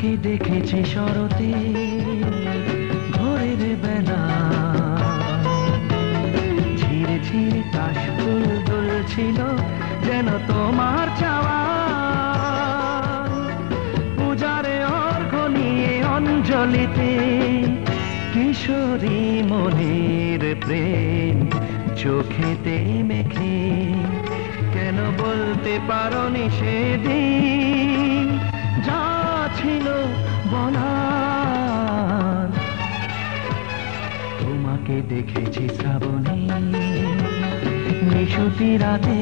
তোমাকে দেখেছি শরতে ভোরের বেলা, ঝিরে ঝিরে কাশফুল দুলছিল যেন তোমার চাওয়া। পূজারে অর্ঘ্য নিয়ে অঞ্জলিতে কিশোরী মনের প্রেম চোখেতে মেখে, কেন বলতে পারোনি সেদিন যা ছিল বলার। তোমাকে দেখেছি শ্রাবণে নিশুতি রাতে,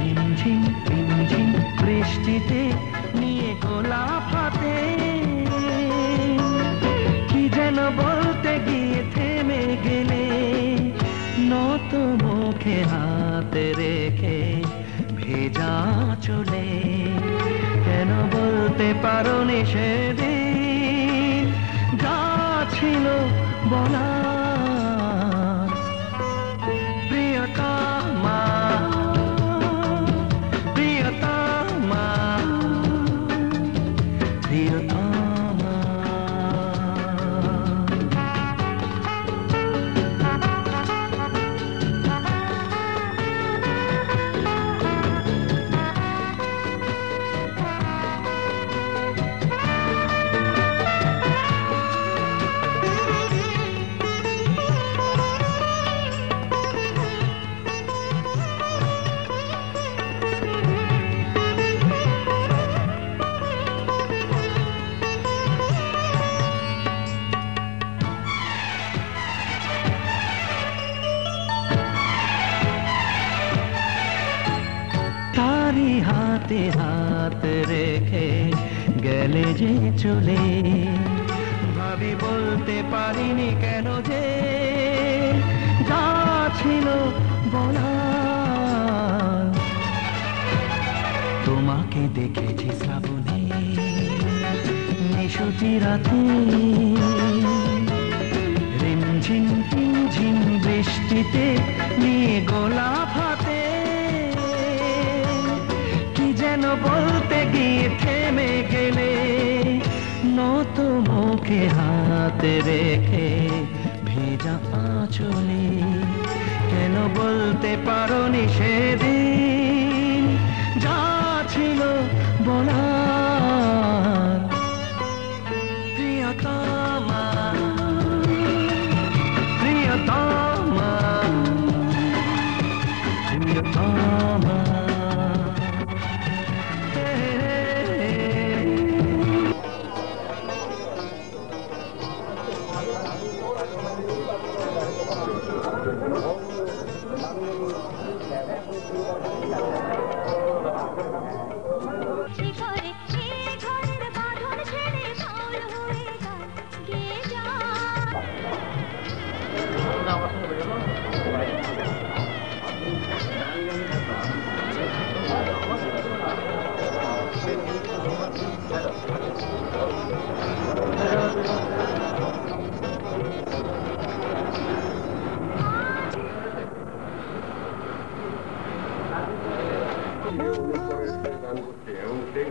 রিমঝিম রিমঝিম বৃষ্টিতে নিয়ে গোলাপ হাতে, কি যেন বলতে গিয়ে থেমে গেলে, নত মুখে হাত রেখে ভেজা চলে, কেন বলতে পারোনি সেদিন যা ছিল বলার। প্রিয়তমা প্রিয়তমা প্রিয়তমা। তারি হাতে হাত রেখে গেলে যে চলে, ভাবি বলতে পারিনি কেন যে যা ছিল বলার। তোমাকে দেখেছি শ্রাবণে নিশুতি রাতে, রিমঝিম রিমঝিম বৃষ্টিতে নিয়ে গোলাপ হাতে, কি যেন বলতে গিয়ে থেমে গেলে, নত মুখে হাত রেখে ভেজা আঁচলে, কেন বলতে পারোনি সেদিন যা ছিল বলার। প্রিয়তমা প্রিয়তমা প্রিয়তমা।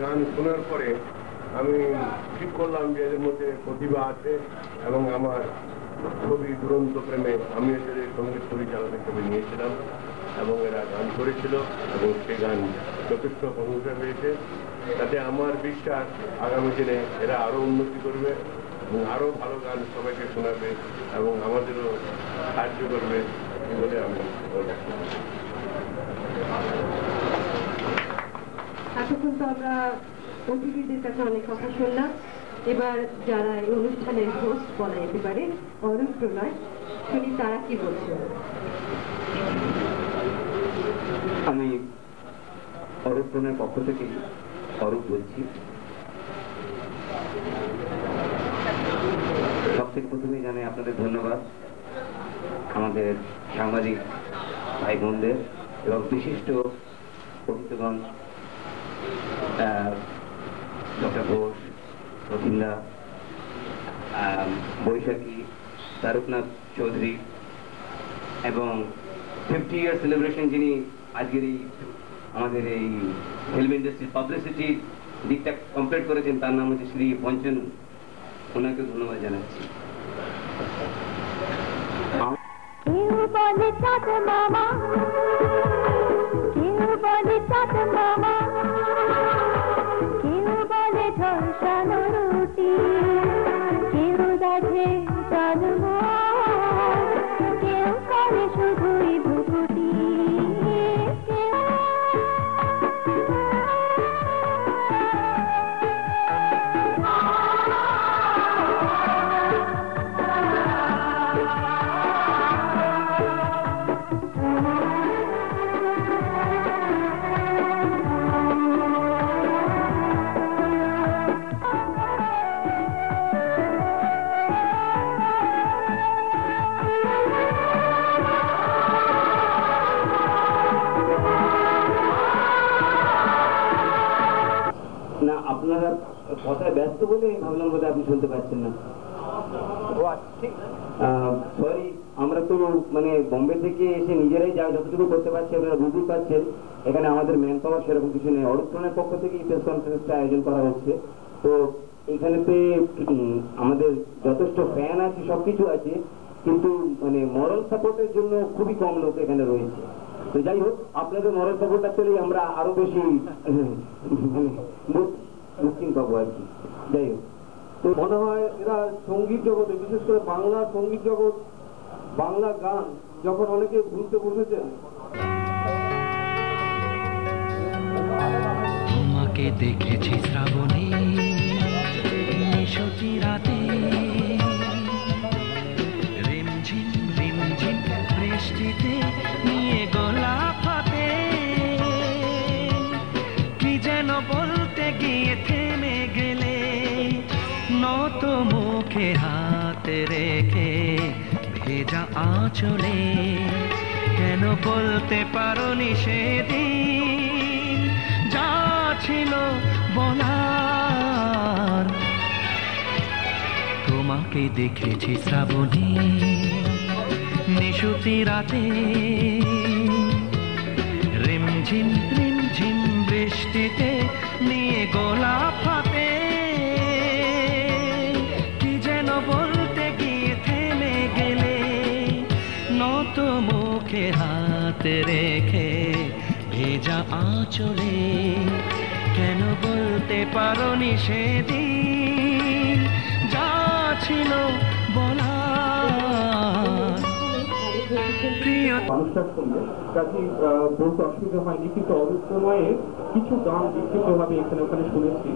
গান শোনার পরে আমি ঠিক করলাম যে এদের মধ্যে প্রতিভা আছে এবং আমার ছবি দুরন্ত প্রেমে আমি এদের সঙ্গীত পরিচালক হিসেবে নিয়েছিলাম এবং এরা গান করেছিল এবং সে গান যথেষ্ট প্রশংসা পেয়েছে। তাতে আমার বিশ্বাস আগামী দিনে এরা আরও উন্নতি করবে এবং আরও ভালো গান সবাইকে শোনাবে এবং আমাদেরও সাহায্য করবে বলে আমি বলব। এতক্ষণ তো আমরা অতিথিদের কাছে অনেক কথা শুনলাম, এবার যারা এই অনুষ্ঠানের হোস্ট বলা যেতে পারে অরূপ প্রণয়, শুনি তারা কি বলছে। আমি অরূপ প্রণয়ের পক্ষ থেকে অরূপ বলছি। সব থেকে প্রথমেই জানাই আপনাদের ধন্যবাদ, আমাদের সাংবাদিক ভাই বোনদের এবং বিশিষ্ট অতিথিগণ ডক্টর ঘোষ, রবীন্দ্রা, বৈশাখী, তারকনাথ চৌধুরী এবং 50 ইয়ার সেলিব্রেশন যিনি আজকের এই আমাদের এই ফিল্ম ইন্ডাস্ট্রির পাবলিসিটির দিকটা কমপ্লিট করেছেন, তার নাম হচ্ছে শ্রী পঞ্চন। ওনাকে ধন্যবাদ জানাচ্ছি। কেউ বলে চাঁদ মামা, কেউ বলে চাঁদ মামা, কেউ বলে ঝলসানো রুটি, কেউ দেখে জন্ম, কেউ করে শুধুই ভুগুটি। না, আপনারা কথায় ব্যস্ত বলে ভাবলাম বোধহয় আপনি শুনতে পাচ্ছেন না। সরি, আমরা তো মানে বোম্বে থেকে এসে নিজেরাই যা যতটুকু করতে পারছি আপনারা বুঝতেই পারছেন। এখানে আমাদের ম্যান পাওয়ার সেরকম কিছু নেই। অরুত্রণের পক্ষ থেকে প্রেস কনফারেন্সটা আয়োজন করা হচ্ছে। তো এখানেতে আমাদের যথেষ্ট ফ্যান আছে, সবকিছু আছে, কিন্তু মানে মরাল সাপোর্টের জন্য খুবই কম লোক এখানে রয়েছে। তো যাই হোক, আপনাদের মরাল সাপোর্টটা পেলেই আমরা আরো বেশি বুকিং পাবো আর কি। যাই হোক, তো মনে হয় এরা সঙ্গীত জগতে, বিশেষ করে বাংলা সঙ্গীত জগৎ, বাংলা গান যখন অনেকে ভুলতে বসেছেন। তোমাকে দেখেছি শ্রাবণী নিশতি রাতে, রিমঝিম রিমঝিম বৃষ্টিতে নিয়ে গোলাপ হাতে, কি যেন বলতে গিয়ে থেমে গেলে, নত মুখে হাতে রেখে ভেজা আঁচলে, কেন বলতে পারোনি সেদিন যা ছিল বলার। তোমাকে দেখেছি শ্রাবণী নিশুতি রাতে, রিমঝিম রিমঝিম বৃষ্টিতে নিয়ে গোলাপ হাতে, কি যেন বলতে গিয়ে থেমে গেলে, নত মুখে হাতে রেখে ভেজা আঁচলে, কেন বলতে পারোনি সেদিন যা ছিল বলার। প্রিয় মানুষটার সঙ্গে কাজে বলতে অসুবিধা হয়নি, কিন্তু অরুত্রময়ের কিছু গান বিক্ষিপ্তভাবে এখানে ওখানে শুনেছি।